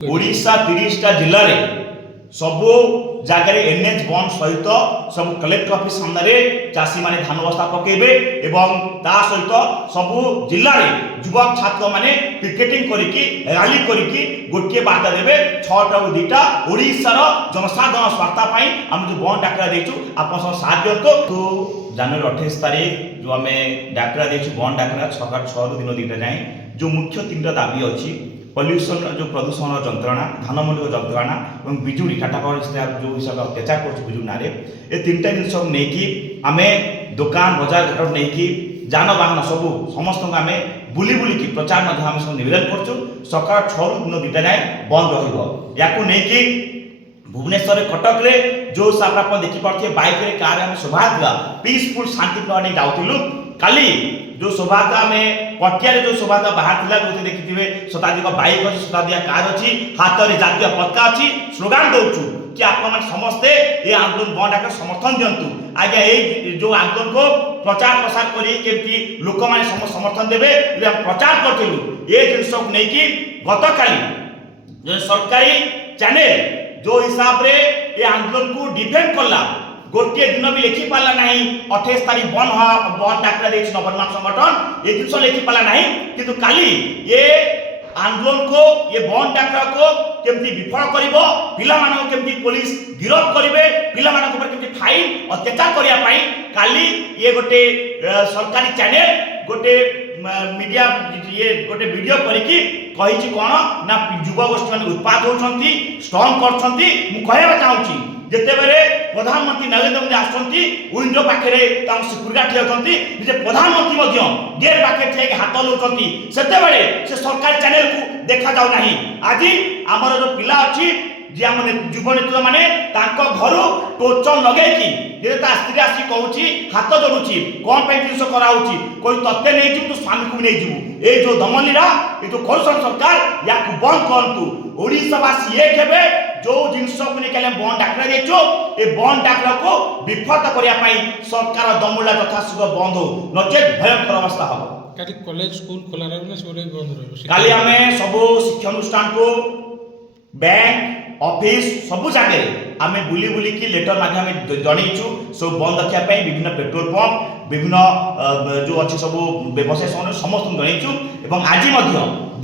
ओडिशा 30टा जिले में सबू जगह एनएच बंद सहित सब कलेक्टर ऑफिस सामने चाषी माने धान बस्ता पकेबे एवं ता सहित सबू जिले में युवक छात्र माने पिकेटिंग करिकी रैली करिकी गोटे बार्ता देबे 6टा 2टा ओडिशा रो जनसाधारण स्वार्थ पई हम जो बंद डाकरा देचु आपन सब साथ तो जनवरी 28 तारीख जो हमें डाकरा देचु बंद डाकरा सकाळ 6 दिन 2टा जाए जो मुख्य 3टा दाबी अछि पल्यूशन जो प्रदूषण जंत्रणा धानमंडी जंत्रणा और बिजुली टाटा पावर जो हिसाब से अत्याचार कर बिजु ना ये 3टा जिन नहीं कि आम दुकान बजार घर नहीं कि जानवाहन सब समस्त आम बुली बुलिकी प्रचार आम सब निवेदन करूँ सकाळ 6 दिन 2टा जाए बंद रही कि भुवनेश्वर कटक रे जो हिसाब आप देखिपे बाइक रे कार आम शोभा पीसफुल शांति प्रवाह जाऊँ काली जो शोभाता में पटिया जो शोभाता बाहर थिला जो देखिथिबे शताधिक बाइक अछि शताधिक कार अछि हाथ रे जातीय पताका अछि स्लोगान दउछु कि आपण मन समस्ते ए आंदोलन बंद आकर समर्थन दियंतु आगे ए जो आंदोलन को प्रचार प्रसार करी केति लोक माने समर्थन देबे हम प्रचार करथिलु ए जिनसक नै कि गतकाली जो सरकारी चैनल जो हिसाब रे ए आंदोलन को डिफेंड करला गोटे दिन भी लिखि पाला नहीं 28 तारीख बंद डाकरा देछि नवनिर्माण संगठन ये जिनस लिखि पाला नहीं किंतु काली ये आंदोलन को ये बंद डाकरा को केमती विफल करिवो पिला मानक केमती पुलिस गिरफ्त करिवे पिला मानक ऊपर केमती फाइन अत्याचार करिया पई काली ये गोटे सरकारी चैनल गोटे मीडिया ये गोटे वीडियो करिकी कहिछि कोन ना युवा गोष्ठी माने उत्पाद होछंती स्ट्रांग करछंती मु कहबा चाहूची जेते बेले प्रधानमंत्री नरेंद्र मोदी आसछंती विंडो पाखरे ताम सिक्युरिटी होछंती जे प्रधानमंत्री मध्य गेट पाखे ठेक हाथ लोचंती सेते बेले से सरकारी चैनल को देखा जाउ नाही आजि हमर जो पिला अछि जे हम युवा नेतृत्व माने तांको घरु टोचन लगै कि जे ता स्त्री आसी कहूची हाथ जोडुची कोन पे जिंस करा होची कोई तत्ते नै जितु स्वामी को नै जिवु ए जो दमनलीरा ए जो करसन सरकार या को बंद करंतु ओडिसा वासी एक हेबे जो जिनस को निकले बंद डाकरा देचो ए बंद डाकरा को विफल करिया पई सरकार दमुला यथाशीघ्र बंद हो नचेत भयंकर अवस्था हो काली कॉलेज स्कूल खोला रहबे सोरे बंद रहबे काली हमें सब शिक्षा अनुष्ठान को बैंक ऑफिस सब जगह आम बुली बुली की लेटर माध्यम जनईचु सब बंद रखा विभिन्न पेट्रोल पंप विभिन्न जो अच्छे सब व्यवसाय समस्त जनईचु एवं आज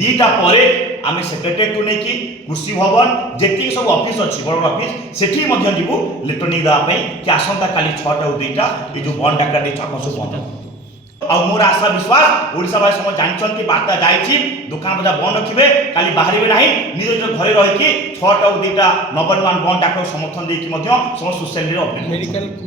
2टा पर आम सेक्रेटेरिएट नहीं कि कृषि भवन जी सब ऑफिस अच्छी बड़ ऑफिस सेठी जीवु लेटर नहीं देवाई कि आसंता काली 6टा 2टा ये जो बंद डाका सब बंद आ मोर आशा विश्वास ओडिशावासी समस्त जानछंती बार्ता जाईछि दुकान बजार बंद रखिबे काली बाहरिबे नाही निज निज घरे रहि कि 6टा 2टा नवनिर्माण बंद डाक समर्थन देकी मध्य समस्त सोशल मीडिया अपडेट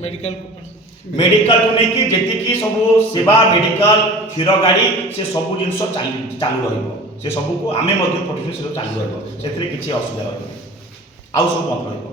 मेडिकल तो नहीं कि जेति कि सब सेवा मेडिकल क्षीर गाड़ी से सब जिनस चालू रहिबो से सब को आमे मध्य प्रोटेक्शन से चालू रहिबो सेथिरे किछि असुविधा रहिबो आउ सब बंद रहिबो।